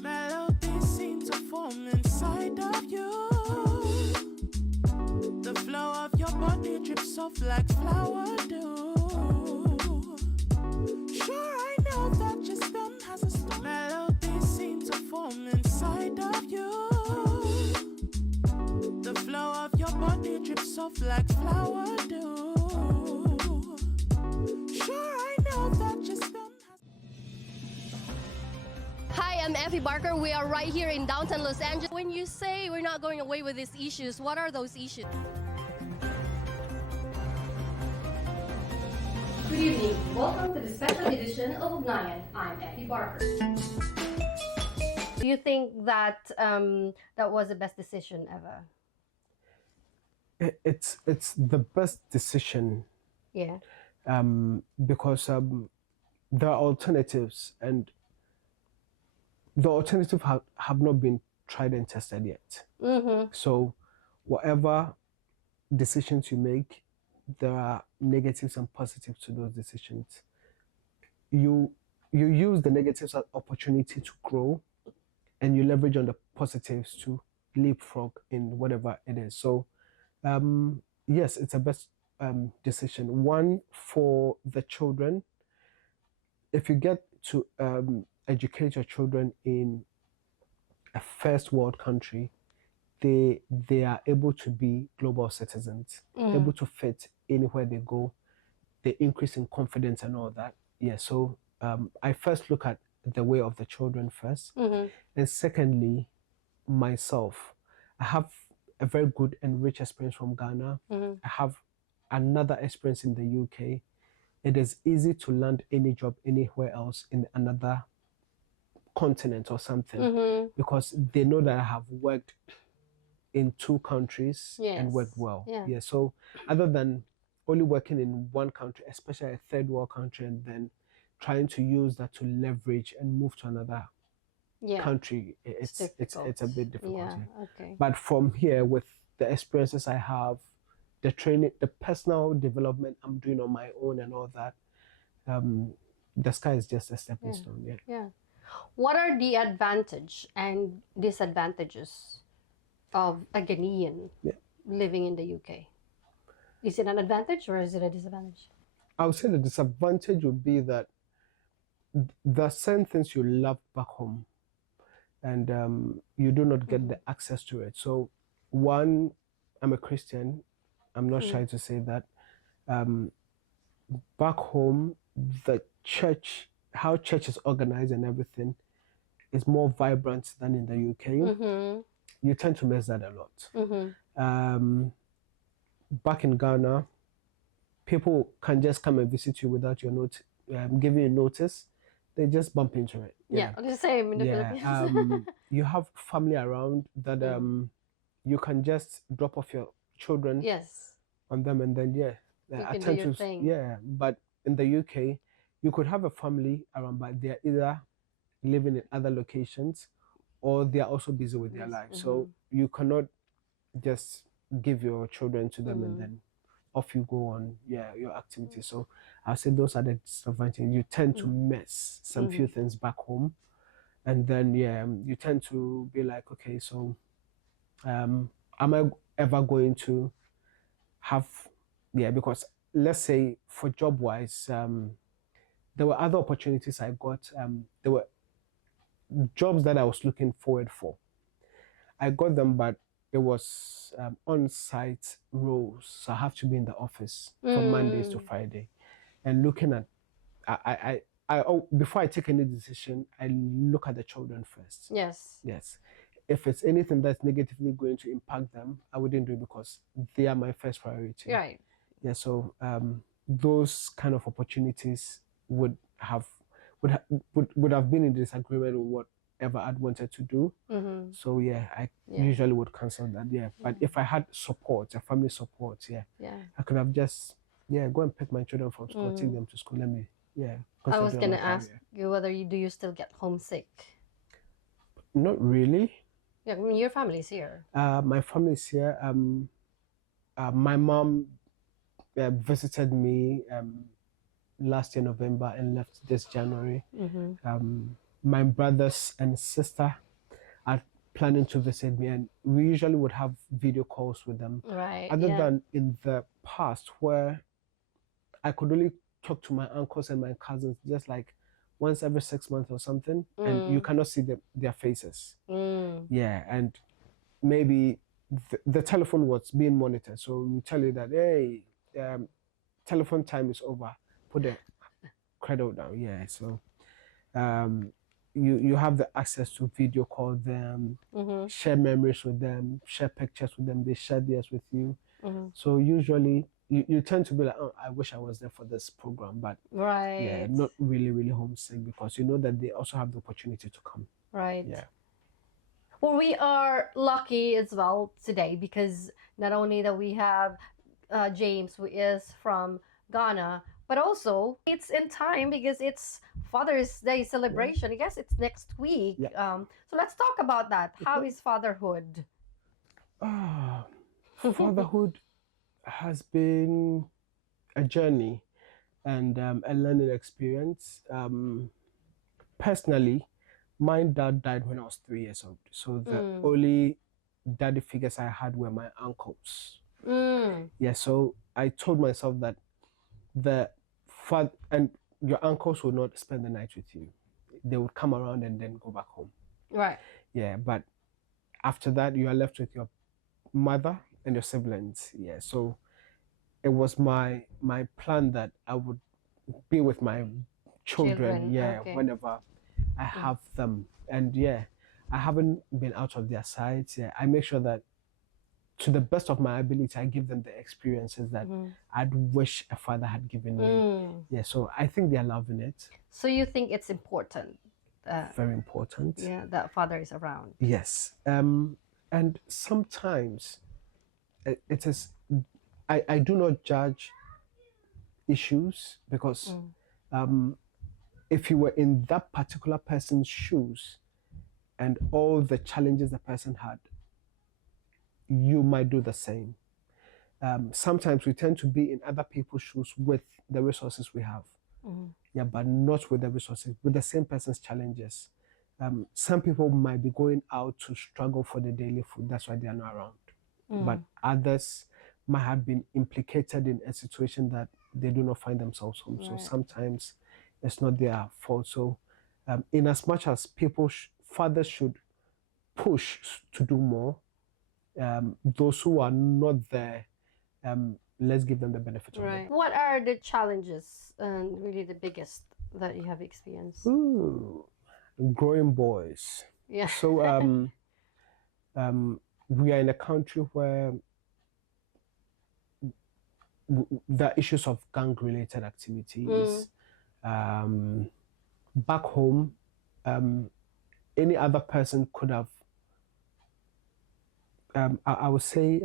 Melodies seem to form inside of you. The flow of your body drips off like flower dew. Sure, I know that your stem has a story. Melodies seem to form inside of you. The flow of your body drips off like flower dew. Sure, I know that your stem has. Hi, I'm Effie Barker. We are right here in downtown Los Angeles. When you say we're not going away with these issues, what are those issues? Good evening. Welcome to the special edition of Ugnayan. I'm Effie Barker. Do you think that that was the best decision ever? It's the best decision. Yeah. Because there are alternatives, and the alternatives have not been tried and tested yet. Mm-hmm. So whatever decisions you make, there are negatives and positives to those decisions. You use the negatives as opportunity to grow, and you leverage on the positives to leapfrog in whatever it is. So yes, it's a best decision. One, for the children. If you get to educate your children in a first world country, they are able to be global citizens, able to fit anywhere they go. They increase in confidence and all that. Yeah. So I first look at the way of the children first, and secondly, myself. I have a very good and rich experience from Ghana. I have another experience in the UK. It is easy to land any job anywhere else in another continent or something, because they know that I have worked in two countries and worked well. Yeah. So other than only working in one country, especially a third world country, and then trying to use that to leverage and move to another country, it's a bit difficult. Yeah. Okay. But from here, with the experiences I have, the training, the personal development I'm doing on my own and all that, the sky is just a stepping stone. Yeah. Yeah. What are the advantage and disadvantages of a Ghanaian living in the UK? Is it an advantage or is it a disadvantage? I would say the disadvantage would be that there are certain things you love back home, and you do not get the access to it. So, one, I'm a Christian. I'm not shy to say that. Back home, the church, how church is organized and everything, is more vibrant than in the UK. You tend to miss that a lot. Back in Ghana, people can just come and visit you without your giving you notice. They just bump into it. Yeah, the same in the Philippines. You have family around that you can just drop off your children on them, and then you can do your thing. But in the UK, you could have a family around, but they're either living in other locations or they're also busy with their lives. So you cannot just give your children to them and then off you go on your activities. So I'll say those are the disadvantages. You tend to miss some few things back home, and then you tend to be like, okay, so am I ever going to have because let's say for job wise, there were other opportunities I got. There were jobs that I was looking forward for. I got them, but it was on-site roles, so I have to be in the office from Mondays to Friday. And looking at, before I take any decision, I look at the children first. Yes. If it's anything that's negatively going to impact them, I wouldn't do it because they are my first priority. Right. Yeah. So those kind of opportunities would have been in disagreement with whatever I'd wanted to do. So I usually would cancel that. But if I had support, a family support, I could have just go and pick my children from school, take them to school. Let me I was gonna ask you whether you still get homesick. Not really. Yeah, I mean, your family's here. My family's here. My mom visited me last year November and left this January. my brothers and sister are planning to visit me, and we usually would have video calls with them. Right. Other Yeah. than in the past, where I could only talk to my uncles and my cousins just like once every 6 months or something, and you cannot see their faces. Yeah, and maybe the telephone was being monitored, so we tell you that, hey, telephone time is over. Put the credit down. Yeah, so um, you have the access to video call them, share memories with them, share pictures with them. They share theirs with you. So usually you tend to be like, oh, I wish I was there for this program, but yeah, Right. not really homesick because you know that they also have the opportunity to come. Right. Yeah. Well, we are lucky as well today because not only that we have James, who is from Ghana, but also it's in time because it's Father's Day celebration. I guess it's next week. Yeah. So let's talk about that. How is fatherhood? Fatherhood has been a journey and a learning experience. Personally, my dad died when I was 3 years old. So the only daddy figures I had were my uncles. Yeah, so I told myself that the father and your uncles will not spend the night with you. They would come around and then go back home. Right. Yeah, but after that, you are left with your mother and your siblings. Yeah, so it was my plan that I would be with my children. Yeah, okay. whenever I have them, and yeah, I haven't been out of their sights. Yeah, I make sure that to the best of my ability, I give them the experiences that I'd wish a father had given me. Yeah, so I think they're loving it. So you think it's important? Very important. Yeah, that father is around. Yes. And sometimes it is, I do not judge issues because if you were in that particular person's shoes and all the challenges the person had, you might do the same. Sometimes we tend to be in other people's shoes with the resources we have. Yeah, but not with the resources, with the same person's challenges. Some people might be going out to struggle for the daily food, that's why they are not around. But others might have been implicated in a situation that they do not find themselves home. So sometimes it's not their fault. So in as much as fathers should push to do more, those who are not there, let's give them the benefit of it. What are the challenges and really the biggest that you have experienced? Ooh, growing boys. Yeah. So we are in a country where there are issues of gang-related activities. Back home, any other person could have, I would say,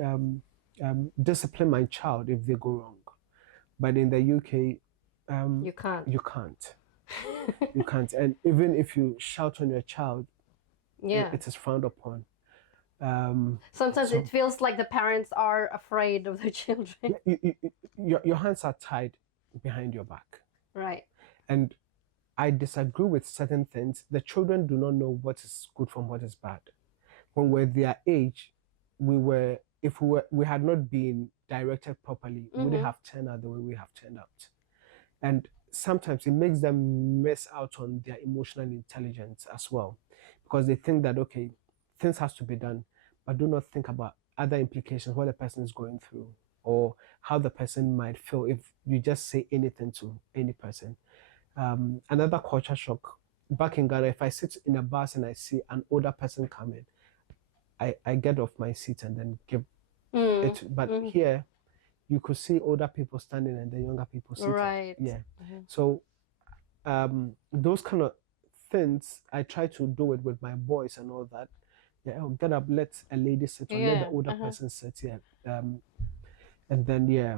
discipline my child if they go wrong. But in the UK, you can't. You can't. You can't. And even if you shout on your child, it is frowned upon. Sometimes it feels like the parents are afraid of their children. Your hands are tied behind your back. Right. And I disagree with certain things. The children do not know what is good from what is bad. When we're their age, if we had not been directed properly, we wouldn't have turned out the way we have turned out. And sometimes it makes them miss out on their emotional intelligence as well, because they think that, okay, things has to be done, but do not think about other implications, what the person is going through, or how the person might feel if you just say anything to any person. Another culture shock. Back in Ghana, if I sit in a bus and I see an older person coming, I get off my seat and then give it. But here, you could see older people standing and the younger people sitting. Right. Yeah. So those kind of things, I try to do it with my boys and all that. Yeah, oh, get up, let a lady sit, or let the older person sit here. And then, yeah,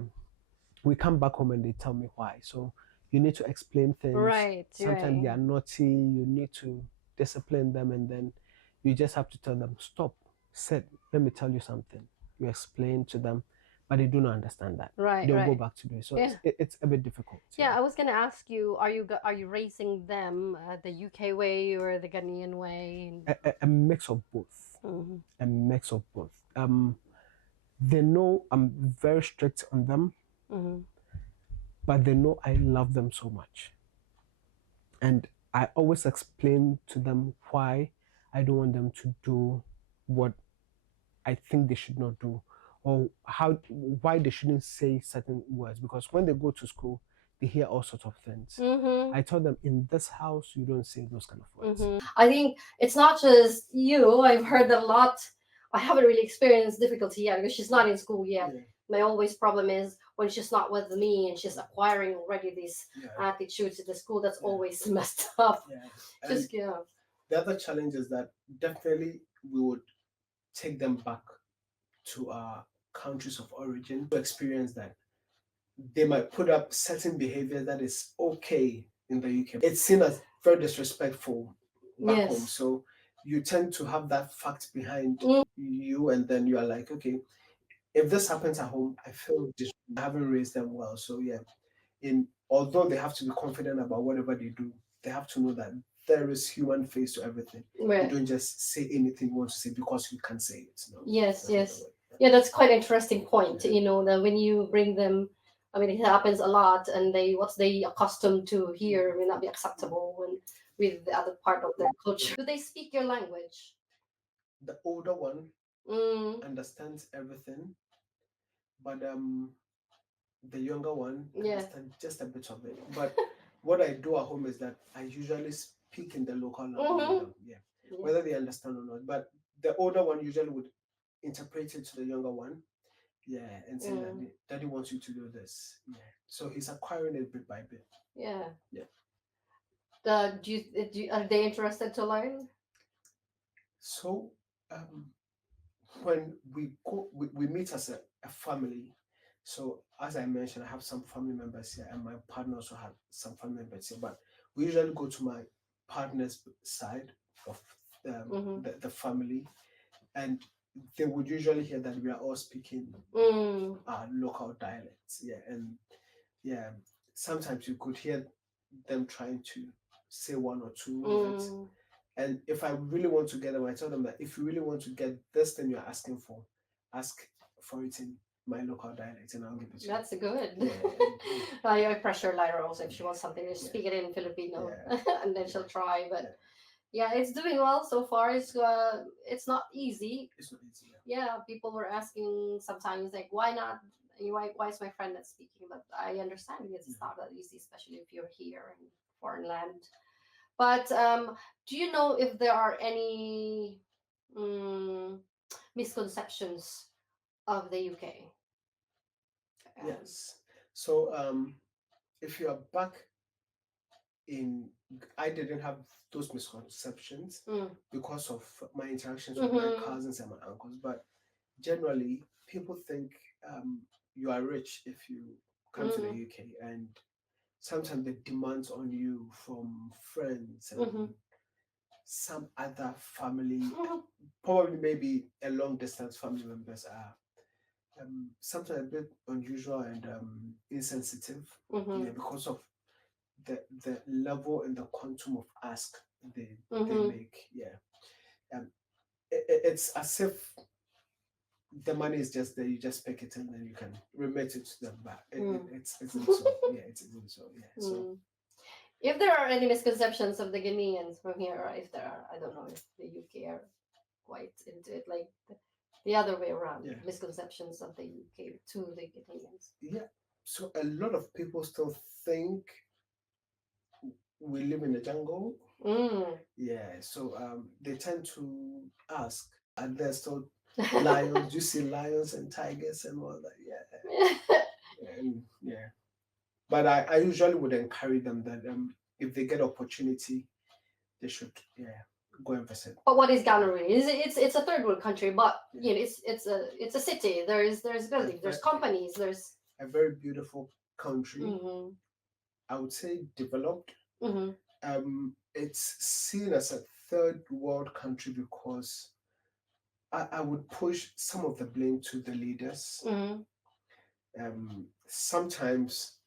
we come back home and they tell me why. So you need to explain things. Right. Sometimes they are naughty, you need to discipline them, and then you just have to tell them, stop, sit, let me tell you something. You explain to them, but they do not understand that. Right, They'll go right. back to do it. So Yeah. it's a bit difficult. Yeah, I was gonna ask you, are you raising them the UK way or the Ghanaian way? A mix of both. Mhm. A mix of both. They know I'm very strict on them, Mhm. but they know I love them so much. And I always explain to them why I don't want them to do what I think they should not do, or why they shouldn't say certain words. Because when they go to school, they hear all sorts of things. Mhm. I told them in this house you don't say those kind of words. Mhm. I think it's not just you. I've heard that a lot. I haven't really experienced difficulty yet because she's not in school yet. Yeah. My always problem is when she's not with me and she's acquiring already these Yeah. attitudes at the school. That's Yeah. always messed up. Yeah. Just yeah. The other challenge is that definitely we would take them back to our countries of origin to experience that. They might put up certain behavior that is okay in the UK. It's seen as very disrespectful back home. Yes. So you tend to have that fact behind Mm. you, and then you are like, okay, if this happens at home, I feel I haven't raised them well. So yeah, although they have to be confident about whatever they do, they have to know that there is human face to everything. Right. You don't just say anything you want to say because you can say it. No, Yes, that's not yes. the way. Yeah, that's quite an interesting point. Yeah. You know, that when you bring them, I mean, it happens a lot, and what's they accustomed to here may not be acceptable when with the other part of their culture. Do they speak your language? The older one Mm, understands everything, but the younger one yeah. understands just a bit of it. But what I do at home is that I usually speak in the local language with Mhm. them, yeah, whether they understand or not. But the older one usually would interpret it to the younger one, yeah, and say that daddy wants you to do this, yeah. So he's acquiring it bit by bit. Yeah. Yeah. Are they interested to learn? So when we meet as a family. So as I mentioned, I have some family members here, and my partner also had some family members here. But we usually go to my partner's side of Mhm. the family, and they would usually hear that we are all speaking our local dialects. Yeah, and yeah, sometimes you could hear them trying to say one or two words. And if I really want to get them, I tell them that if you really want to get this thing you're asking for, ask for it in my local dialect and I'll give it to you. That's good. Yeah. I pressure Lyra also if she wants something to speak it in Filipino, and then she'll try. But yeah, it's doing well so far. It's not easy. It's not easy. Yeah, people were asking sometimes like, why not? Why is my friend not speaking? But I understand because it's not that easy, especially if you're here in foreign land. But do you know if there are any misconceptions of the UK? Yes. So if you are back in, I didn't have those misconceptions because of my interactions with my cousins and my uncles. But generally, people think you are rich if you come to the UK, and sometimes the demands on you from friends and some other family, probably maybe a long distance family members are sometimes a bit unusual and insensitive, yeah, because of the level and the quantum of ask they make. Yeah, it's as if the money is just there, you just pick it and then you can remit it to them back. It's isn't so. Yeah, it isn't so. Yeah, so. If there are any misconceptions of the Ghanaians from here, or if there are, I don't know if the UK are quite into it, like the other way around, misconceptions of the UK to the Ghanaians. Yeah, so a lot of people still think we live in the jungle. Yeah, so they tend to ask, are there still lions? Do you see lions and tigers and all that? Yeah. But I usually would encourage them that if they get opportunity, they should go and visit. But what is Ghana really? It's a third world country, but you know it's a city. There's buildings, there's companies, there's a very beautiful country. I would say developed. It's seen as a third world country because I would push some of the blame to the leaders. Sometimes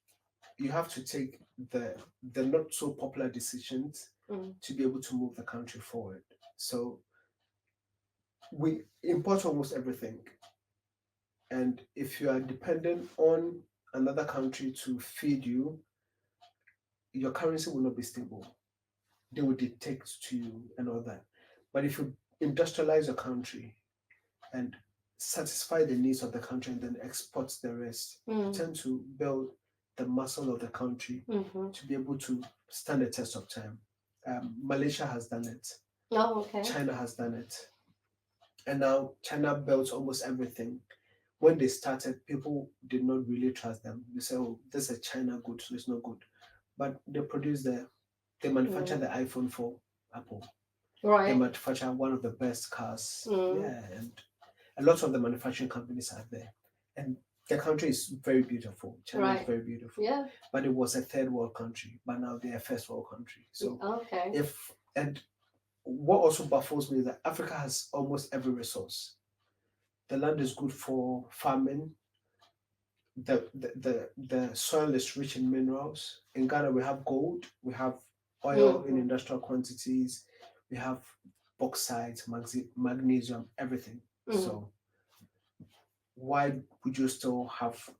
you have to take the not so popular decisions Mm. to be able to move the country forward. So we import almost everything, and if you are dependent on another country to feed you, your currency will not be stable. They will dictate to you and all that. But if you industrialize your country and satisfy the needs of the country and then export the rest, you tend to build the muscle of the country to be able to stand the test of time. Malaysia has done it. Oh, okay. China has done it. And now China built almost everything. When they started, people did not really trust them. They say, "Oh, this is China good, so it's not good." But they manufacture the iPhone for Apple. They Right. manufacture one of the best cars. Mm. Yeah, and a lot of the manufacturing companies are there. And the country is very beautiful. China is Right. very beautiful. Yeah. But it was a third world country, but now they're a first world country. So Okay. what also baffles me is that Africa has almost every resource. The land is good for farming. The soil is rich in minerals. In Ghana, we have gold, we have oil in industrial quantities, we have bauxite, magnesium, everything. So why would you still have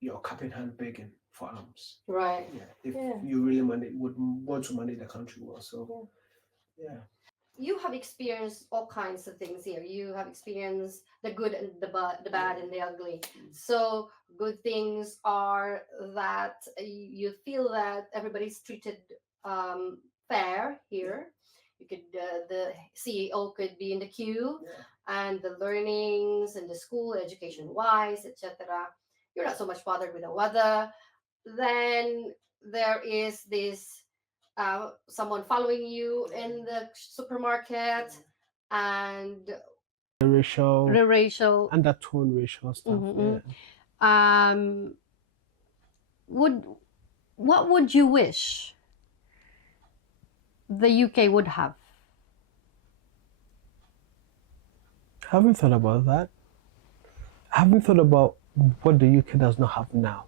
your cap in hand begging for arms? Right. Yeah, if you really would want to manage the country well. So yeah. You have experienced all kinds of things here. You have experienced the good and the bad and the ugly. So good things are that you feel that everybody's treated fair here. You could the CEO could be in the queue, and the learnings and the school education wise, etc. You're not so much bothered with the weather. Then there is this someone following you in the supermarket, and The racial undertone racial stuff. Yeah. um would what would you wish the UK would have? I haven't thought about that. I haven't thought about what the UK does not have now.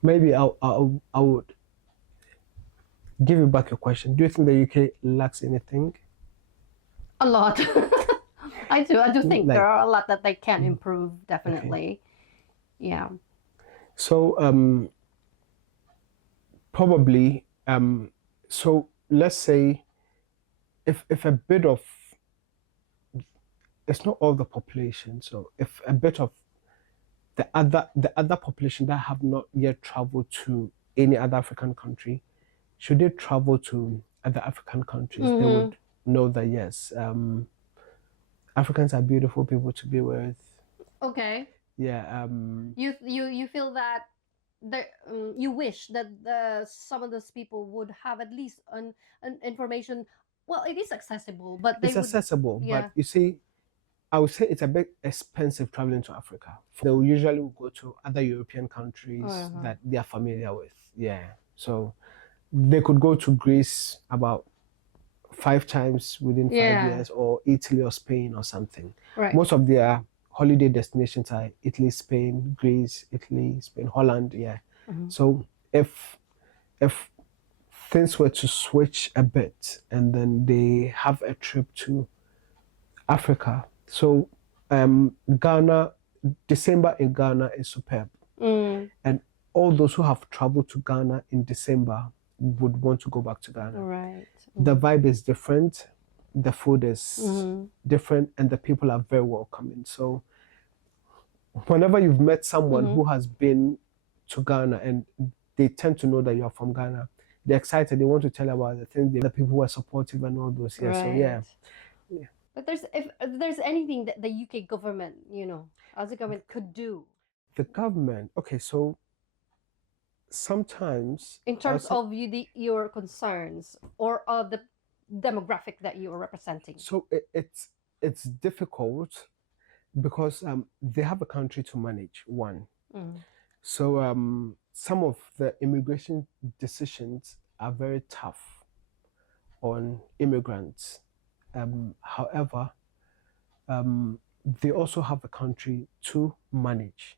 Maybe I would give you back your question. Do you think the UK lacks anything? A lot. I do think Like- there are a lot that they can improve, definitely. Yeah. So probably so let's say if a bit of, it's not all the population, so if a bit of the other population that have not yet traveled to any other African country, should they travel to other African countries, they would know that yes, Africans are beautiful people to be with. Okay. Yeah. You feel that you wish that some of those people would have at least an information. Well, it is accessible, but they It's would, accessible, yeah. but you see, I would say it's a bit expensive traveling to Africa. They will usually go to other European countries that they are familiar with. Yeah. So they could go to Greece about 5 times within 5 years, or Italy or Spain or something. Right. Most of their holiday destinations are Italy, Spain, Greece, Italy, Spain, Holland. Yeah. So if things were to switch a bit and then they have a trip to Africa, so Ghana, December in Ghana is superb, and all those who have traveled to Ghana in December would want to go back to Ghana. Right. The vibe is different, the food is different, and the people are very welcoming. So whenever you've met someone who has been to Ghana and they tend to know that you're from Ghana, they're excited, they want to tell about the things, the people who are supportive and all those. Yeah. So yeah. But if there's anything that the UK government, as a government could do The government, okay, so sometimes in terms of your concerns or of the demographic that you are representing. So it's difficult because they have a country to manage, one. So some of the immigration decisions are very tough on immigrants. However, they also have a country to manage,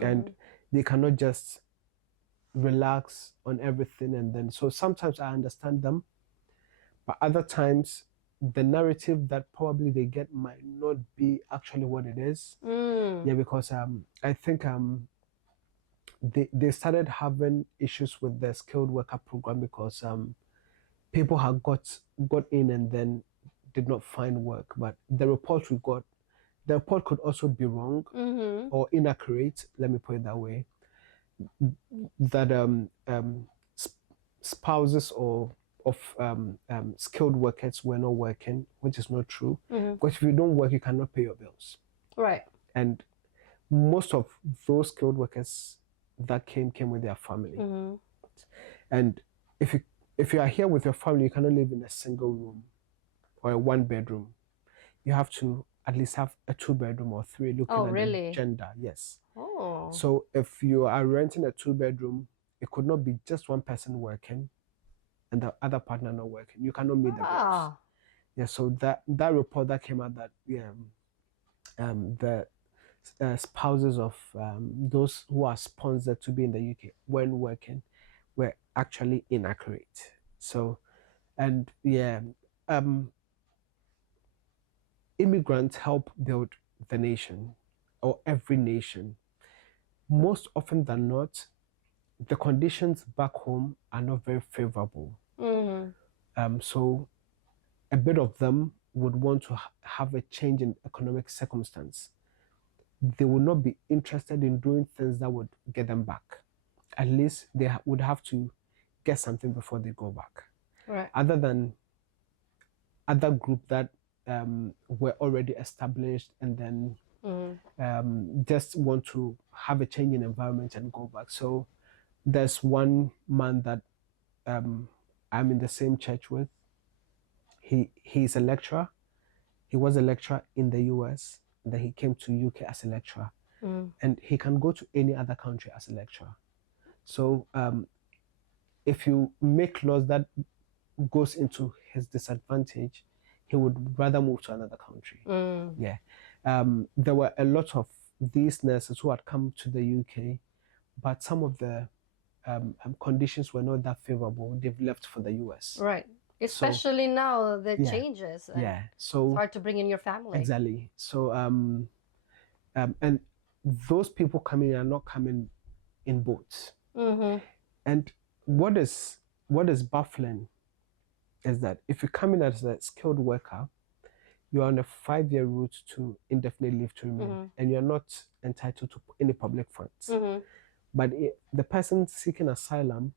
and they cannot just relax on everything. And then, so sometimes I understand them, but other times the narrative that probably they get might not be actually what it is. Yeah, because I think they started having issues with the skilled worker program because people had got in and then did not find work. But the report we got, the report could also be wrong or inaccurate. Let me put it that way. That spouses or of skilled workers were not working, which is not true. Because if you don't work, you cannot pay your bills. Right. And most of those skilled workers that came with their family. And if you are here with your family, you cannot live in a single room or a 1-bedroom. You have to at least have a 2-bedroom or 3, looking Oh, at really? the gender. Yes. Oh. So if you are renting a 2-bedroom, it could not be just one person working and the other partner not working. You cannot meet the bills. Ah. Yeah. So that report that came out that the spouses of those who are sponsored to be in the UK when working were actually inaccurate. So, and yeah, immigrants help build the nation or every nation. Most often than not, the conditions back home are not very favorable. So a bit of them would want to have a change in economic circumstance. They would not be interested in doing things that would get them back. At least they would have to get something before they go back. Right. Other than other group that were already established and then just want to have a change in environment and go back. So there's one man that I'm in the same church with. He's a lecturer. He was a lecturer in the US. Then he came to UK as a lecturer, and he can go to any other country as a lecturer. So if you make laws that goes into his disadvantage, he would rather move to another country. Yeah, there were a lot of these nurses who had come to the UK, but some of the conditions were not that favorable. They've left for the US. Right. Especially now the yeah, changes. And Yeah, so it's hard to bring in your family. exactly. So and those people coming are not coming in boats. And what is baffling is that if you come in as a skilled worker, you're on a 5-year route to indefinite leave to remain, and you're not entitled to any public funds. But the person seeking asylum,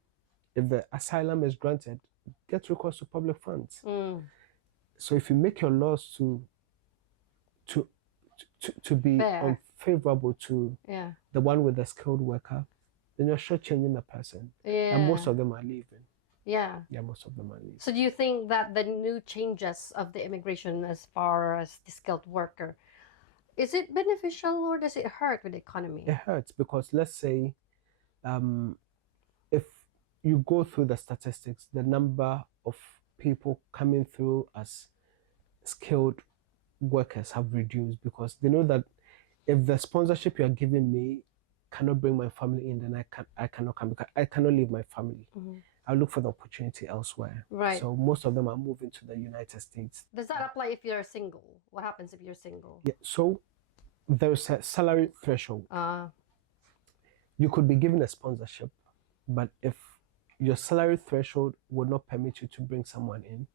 if the asylum is granted, gets recourse to public funds. So if you make your laws to be Fair. unfavorable to the one with the skilled worker, then you're shortchanging the person. Yeah. And most of them are leaving. Yeah. Yeah, most of them are leaving. So do you think that the new changes of the immigration as far as the skilled worker, is it beneficial or does it hurt with the economy? It hurts because let's say if you go through the statistics, the number of people coming through as skilled workers have reduced because they know that if the sponsorship you are giving me cannot bring my family in, then I cannot come because I cannot leave my family. I'll look for the opportunity elsewhere. Right. So most of them are moving to the United States. Does that apply if you're single? What happens if you're single? Yeah. So there's a salary threshold. You could be given a sponsorship, but if your salary threshold would not permit you to bring someone in,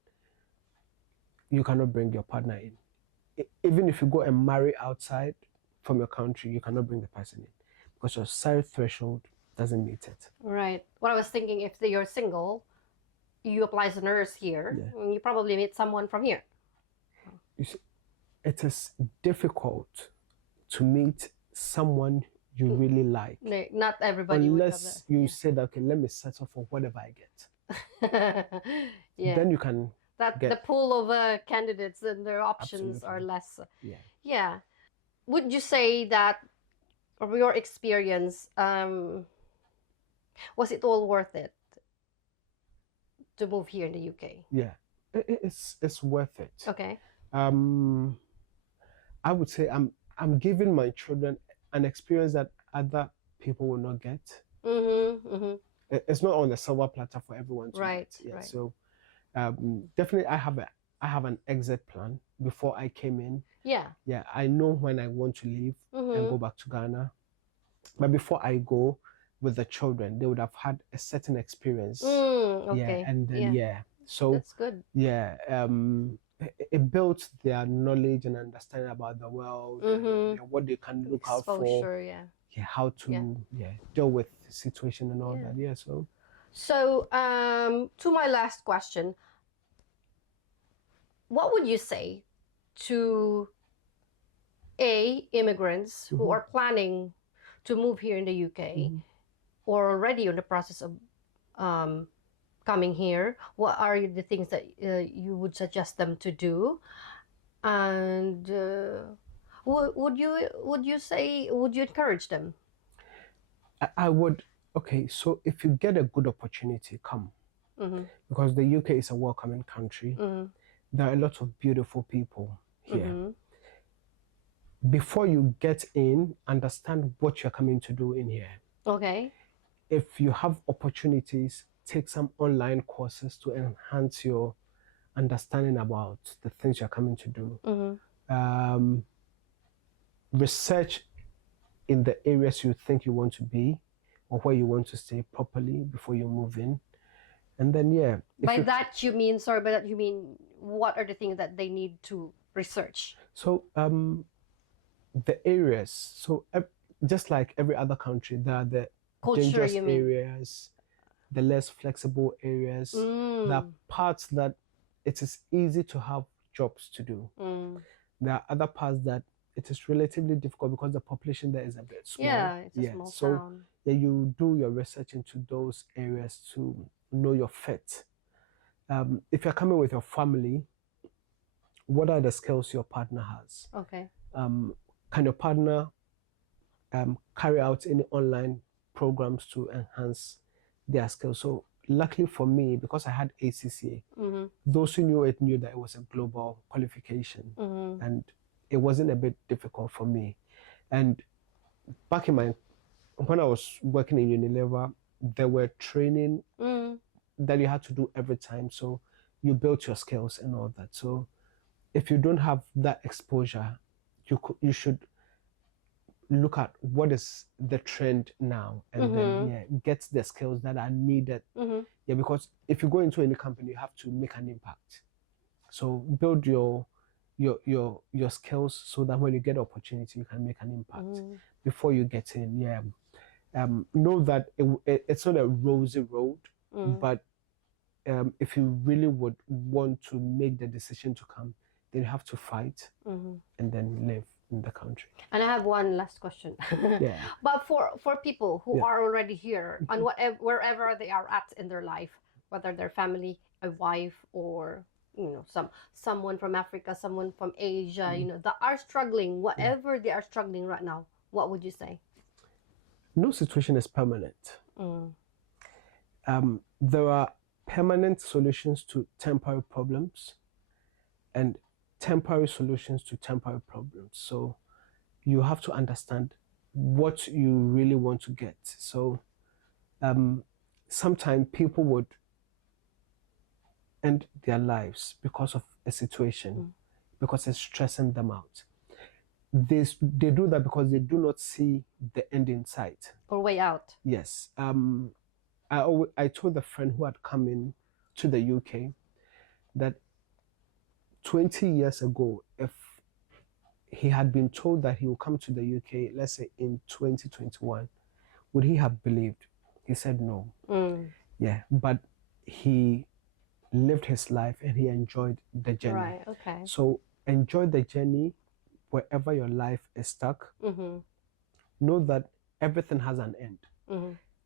you cannot bring your partner in. Even if you go and marry outside from your country, you cannot bring the person in because your salary threshold doesn't meet it. Right. What I was thinking, if you're single, you apply as a nurse here, and you probably meet someone from here. You see, it is difficult to meet someone you really like. Not everybody unless you said, okay, let me settle for whatever I get. Yeah. Then you can the pool of candidates and their options are less. Yeah. Would you say that, from your experience, was it all worth it to move here in the UK? Yeah, it's worth it. Okay. I would say I'm giving my children an experience that other people will not get. It's not on the silver platter for everyone to Right, get. Yeah. right. So definitely I have an exit plan before I came in. Yeah. Yeah, I know when I want to leave and go back to Ghana. But before I go with the children, they would have had a certain experience. Okay. Yeah, and then so That's good. yeah, it builds their knowledge and understanding about the world and what they can look out for. Exposure, yeah. Yeah, how to deal with the situation and all Yeah. that. Yeah, so To my last question, what would you say to immigrants who are planning to move here in the UK or already in the process of coming here? What are the things that you would suggest them to do? And would you encourage them? I would. Okay, so if you get a good opportunity, come, because the UK is a welcoming country. There are a lot of beautiful people here. Before you get in, understand what you're coming to do in here. Okay. If you have opportunities, take some online courses to enhance your understanding about the things you're coming to do. Research in the areas you think you want to be or where you want to stay properly before you move in. And then, By that you mean what are the things that they need to research? So, the areas, so just like every other country, there are the Culture, dangerous you mean? areas, the less flexible areas, there are parts that it is easy to have jobs to do. There are other parts that it is relatively difficult because the population there is a bit small. Yeah, it's a small town. Yeah, you do your research into those areas to know your fit. If you're coming with your family, what are the skills your partner has? Okay. Can your partner carry out any online programs to enhance their skills? So luckily for me, because I had ACCA, those who knew it knew that it was a global qualification, and it wasn't a bit difficult for me. And back in when I was working in Unilever, there were training that you had to do every time. So you built your skills and all that. So if you don't have that exposure, you should look at what is the trend now and then get the skills that are needed. Yeah, because if you go into any company, you have to make an impact. So build your skills so that when you get opportunity, you can make an impact before you get in. Yeah. Know that it's not a rosy road, but if you really would want to make the decision to come, then you have to fight and then live in the country. And I have one last question. Yeah. But for people who are already here and wherever they are at in their life, whether they're family, a wife, or someone from Africa, someone from Asia, that are struggling, whatever they are struggling right now, what would you say? No situation is permanent. There are permanent solutions to temporary problems and temporary solutions to temporary problems. So you have to understand what you really want to get. So sometimes people would end their lives because of a situation, because it's stressing them out. They do that because they do not see the end in sight. Or way out. Yes. I told a friend who had come in to the UK that 20 years ago, if he had been told that he would come to the UK, let's say in 2021, would he have believed? He said no. Yeah, but he lived his life and he enjoyed the journey. Right, okay. So enjoy the journey wherever your life is stuck. Know that everything has an end.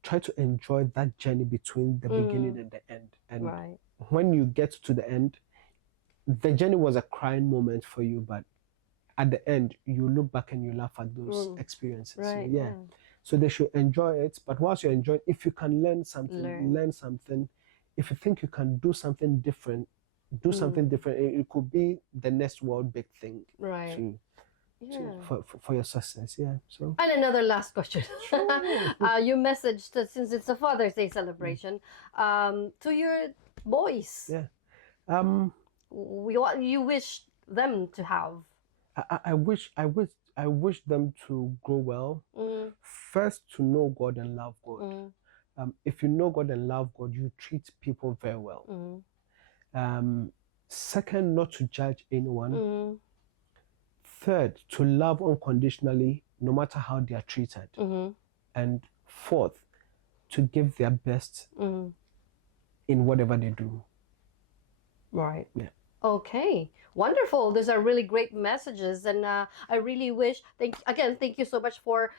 Try to enjoy that journey between the beginning and the end. And when you get to the end, the journey was a crying moment for you, but at the end, you look back and you laugh at those experiences. Right, so, so they should enjoy it. But whilst you enjoy it, if you can learn something, learn something. If you think you can do something different, do something different. It could be the next world big thing. Right. Yeah. for your success. Yeah. So And another last question. Sure. You messaged since it's a Father's Day celebration to your boys. Yeah. um What you wish them to have. I wish them to grow well. Mm, First, to know God and love God. mm, If you know God and love God, you treat people very well. mm, Second, not to judge anyone. mm, Third, to love unconditionally, no matter how they are treated. mm, And fourth, to give their best mm. in whatever they do. Right. Yeah. Okay, wonderful. Those are really great messages, and I really wish. Thank you so much for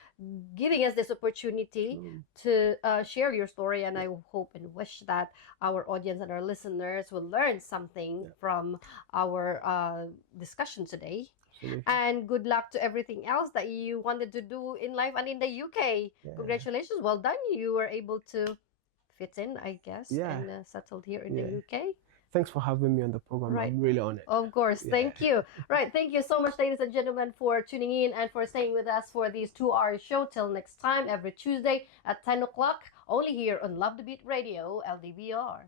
giving us this opportunity to share your story. And I hope and wish that our audience and our listeners will learn something from our discussion today. Absolutely. And good luck to everything else that you wanted to do in life and in the UK. Yeah. Congratulations, well done. You were able to fit in, I guess, Yeah. and settled here in Yeah. the UK. Thanks for having me on the program. Right. I'm really honored. Of course. Yeah. Thank you. Right. Thank you so much, ladies and gentlemen, for tuning in and for staying with us for these 2-hour show. Till next time, every Tuesday at 10 o'clock, only here on Love the Beat Radio, LDBR.